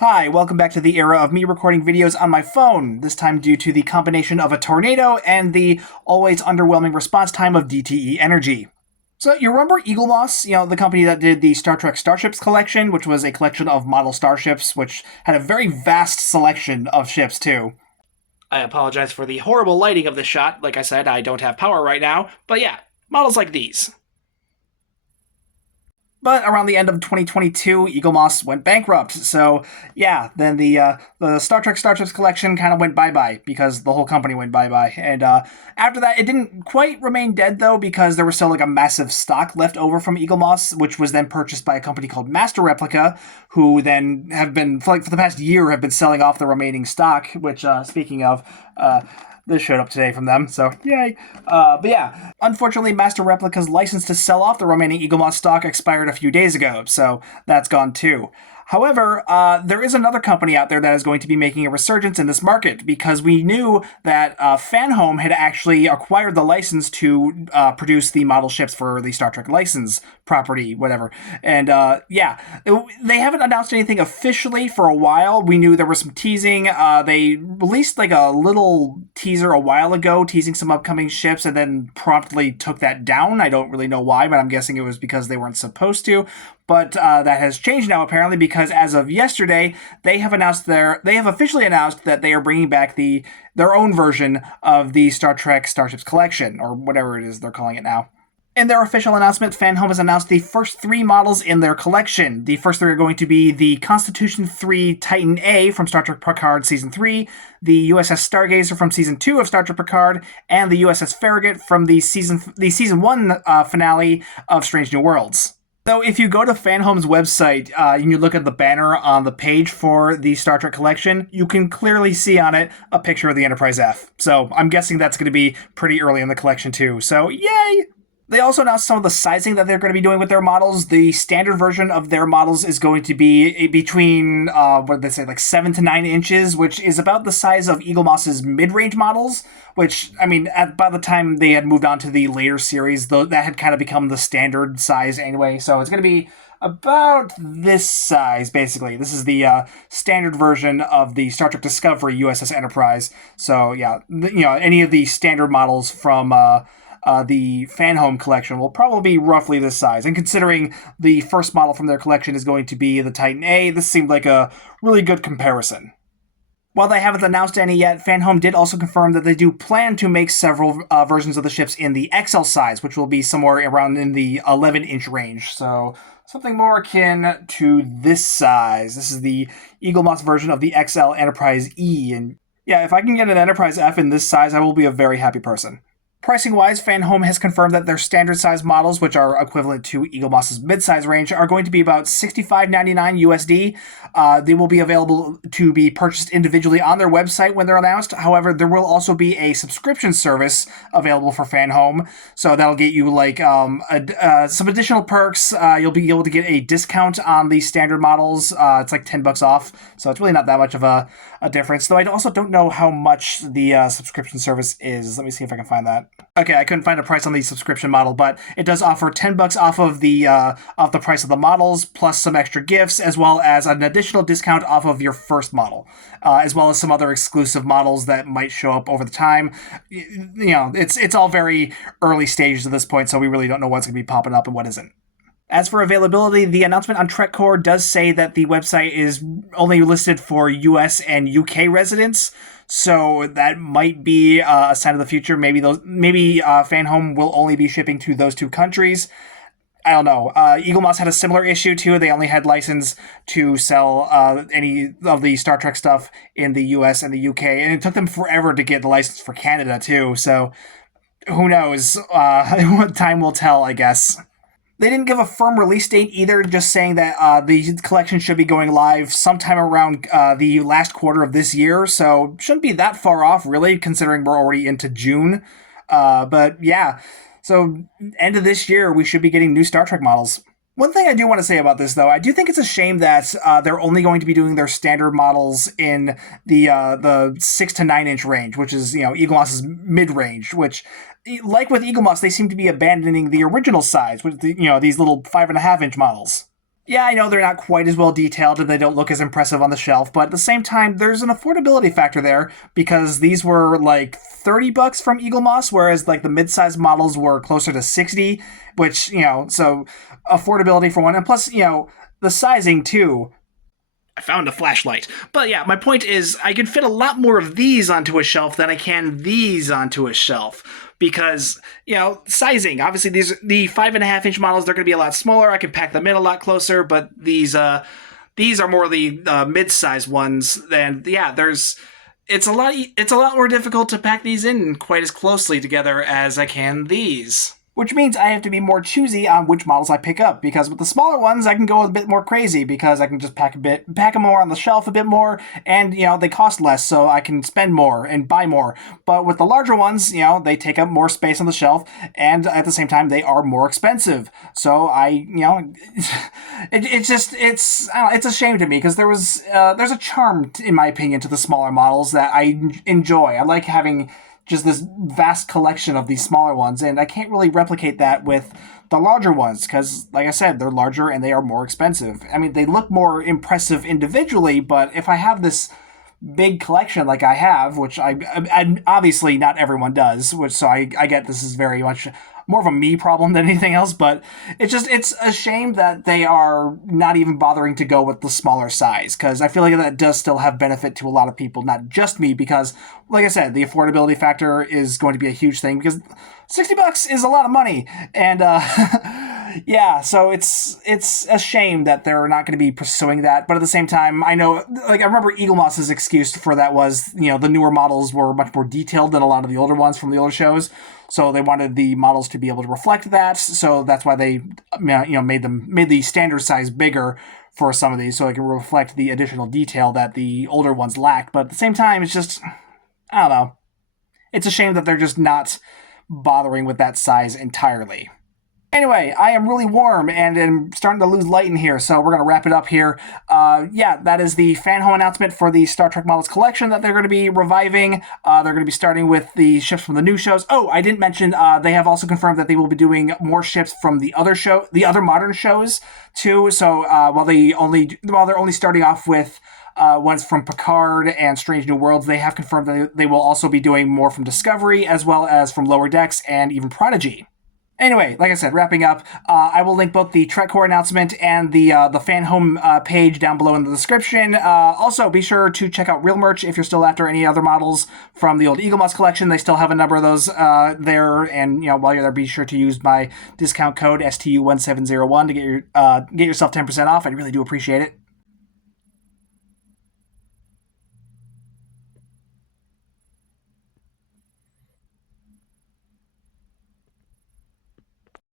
Hi, welcome back to the era of me recording videos on my phone, this time due to the combination of a tornado and the always underwhelming response time of DTE Energy. So you remember Eagle Moss, the company that did the Star Trek Starships Collection, which was a collection of model starships, which had a very vast selection of ships too. I apologize for the horrible lighting of this shot. Like I said, I don't have power right now. But yeah, models like these. But around the end of 2022, Eagle Moss went bankrupt. So yeah, then the Star Trek Starships collection kind of went bye bye because the whole company went bye bye. And after that, it didn't quite remain dead though because there was still like a massive stock left over from Eagle Moss, which was then purchased by a company called Master Replica, who then have been for the past year have been selling off the remaining stock. Which speaking of. This showed up today from them, so yay. But yeah, unfortunately, Master Replica's license to sell off the remaining Eagle Moss stock expired a few days ago, so that's gone too. However, there is another company out there that is going to be making a resurgence in this market because we knew that Fanhome had actually acquired the license to produce the model ships for the Star Trek license property, whatever. And yeah, they haven't announced anything officially for a while. We knew there was some teasing. They released like a little teaser a while ago, teasing some upcoming ships, and then promptly took that down. I don't really know why, but I'm guessing it was because they weren't supposed to. But that has changed now apparently because as of yesterday, they have officially announced that they are bringing back their own version of the Star Trek Starships Collection or whatever it is they're calling it now. In their official announcement, Fanhome has announced the first three models in their collection. The first three are going to be the Constitution 3 Titan A from Star Trek Picard Season 3, the USS Stargazer from Season 2 of Star Trek Picard, and the USS Farragut from the Season 1 finale of Strange New Worlds. So if you go to Fanhome's website and you look at the banner on the page for the Star Trek collection, you can clearly see on it a picture of the Enterprise F. So I'm guessing that's going to be pretty early in the collection too. So yay! They also announced some of the sizing that they're going to be doing with their models. The standard version of their models is going to be between, what did they say, like 7 to 9 inches, which is about the size of Eagle Moss's mid-range models, which, I mean, by the time they had moved on to the later series, that had kind of become the standard size anyway. So it's going to be about this size, basically. This is the standard version of the Star Trek Discovery USS Enterprise. So, yeah, any of the standard models from the Fanhome collection will probably be roughly this size. And considering the first model from their collection is going to be the Titan A, this seemed like a really good comparison. While they haven't announced any yet, Fanhome did also confirm that they do plan to make several versions of the ships in the XL size, which will be somewhere around in the 11-inch range. So something more akin to this size. This is the Eagle Moss version of the XL Enterprise E. And yeah, if I can get an Enterprise F in this size, I will be a very happy person. Pricing-wise, Fanhome has confirmed that their standard-size models, which are equivalent to Eagle Moss's mid-size range, are going to be about $65.99 USD. They will be available to be purchased individually on their website when they're announced. However, there will also be a subscription service available for Fanhome, so that'll get you like some additional perks. You'll be able to get a discount on the standard models. It's like $10 off, so it's really not that much of a difference. Though I also don't know how much the subscription service is. Let me see if I can find that. Okay, I couldn't find a price on the subscription model, but it does offer $10 off of the price of the models, plus some extra gifts, as well as an additional discount off of your first model, as well as some other exclusive models that might show up over the time. It's all very early stages at this point, so we really don't know what's going to be popping up and what isn't. As for availability, the announcement on TrekCore does say that the website is only listed for US and UK residents, so that might be a sign of the future. Maybe Fanhome will only be shipping to those two countries. I don't know. Eagle Moss had a similar issue too. They only had license to sell any of the Star Trek stuff in the US and the UK, and it took them forever to get the license for Canada too. So who knows? Time will tell, I guess. They didn't give a firm release date either, just saying that the collection should be going live sometime around the last quarter of this year, so shouldn't be that far off, really, considering we're already into June. But yeah, so end of this year, we should be getting new Star Trek models. One thing I do want to say about this, though, I do think it's a shame that they're only going to be doing their standard models in the 6 to 9 inch range, which is Eagle Moss's mid range. Which, like with Eagle Moss, they seem to be abandoning the original size with these little 5.5 inch models. Yeah, I know they're not quite as well detailed and they don't look as impressive on the shelf, but at the same time, there's an affordability factor there because these were like $30 from Eagle Moss, whereas like the mid-sized models were closer to 60, which, so affordability for one. And plus, the sizing too. I found a flashlight. But yeah, my point is I could fit a lot more of these onto a shelf than I can these onto a shelf. Because, sizing. Obviously the 5.5-inch models, they're gonna be a lot smaller. I can pack them in a lot closer, but these are more the mid-sized ones. And yeah, it's a lot more difficult to pack these in quite as closely together as I can these. Which means I have to be more choosy on which models I pick up, because with the smaller ones I can go a bit more crazy because I can just pack them more on the shelf a bit more, and they cost less, so I can spend more and buy more. But with the larger ones, they take up more space on the shelf, and at the same time they are more expensive. So it's a shame to me because there's a charm, in my opinion, to the smaller models that I enjoy. I like having just this vast collection of these smaller ones, and I can't really replicate that with the larger ones because, like I said, they're larger and they are more expensive. I mean, they look more impressive individually, but if I have this big collection like I have, which I obviously not everyone does, which so I get this is very much more of a me problem than anything else, but it's a shame that they are not even bothering to go with the smaller size, because I feel like that does still have benefit to a lot of people, not just me, because like I said, the affordability factor is going to be a huge thing because $60 is a lot of money, and yeah, so it's a shame that they're not going to be pursuing that. But at the same time, I know, like, I remember Eagle Moss's excuse for that was, the newer models were much more detailed than a lot of the older ones from the older shows, so they wanted the models to be able to reflect that. So that's why they, made the standard size bigger for some of these, so it can reflect the additional detail that the older ones lacked. But at the same time, it's just, I don't know. It's a shame that they're just not bothering with that size entirely. Anyway, I am really warm and am starting to lose light in here, so we're going to wrap it up here. Yeah, that is the Fanhome announcement for the Star Trek Models collection that they're going to be reviving. They're going to be starting with the ships from the new shows. Oh, I didn't mention, they have also confirmed that they will be doing more ships from the other modern shows too. So while they're only starting off with ones from Picard and Strange New Worlds, they have confirmed that they will also be doing more from Discovery, as well as from Lower Decks and even Prodigy. Anyway, like I said, wrapping up, I will link both the TrekCore announcement and the Fanhome page down below in the description. Also, be sure to check out Real Merch if you're still after any other models from the old Eagle Moss collection. They still have a number of those there, and while you're there, be sure to use my discount code STU1701 to get yourself 10% off. I really do appreciate it.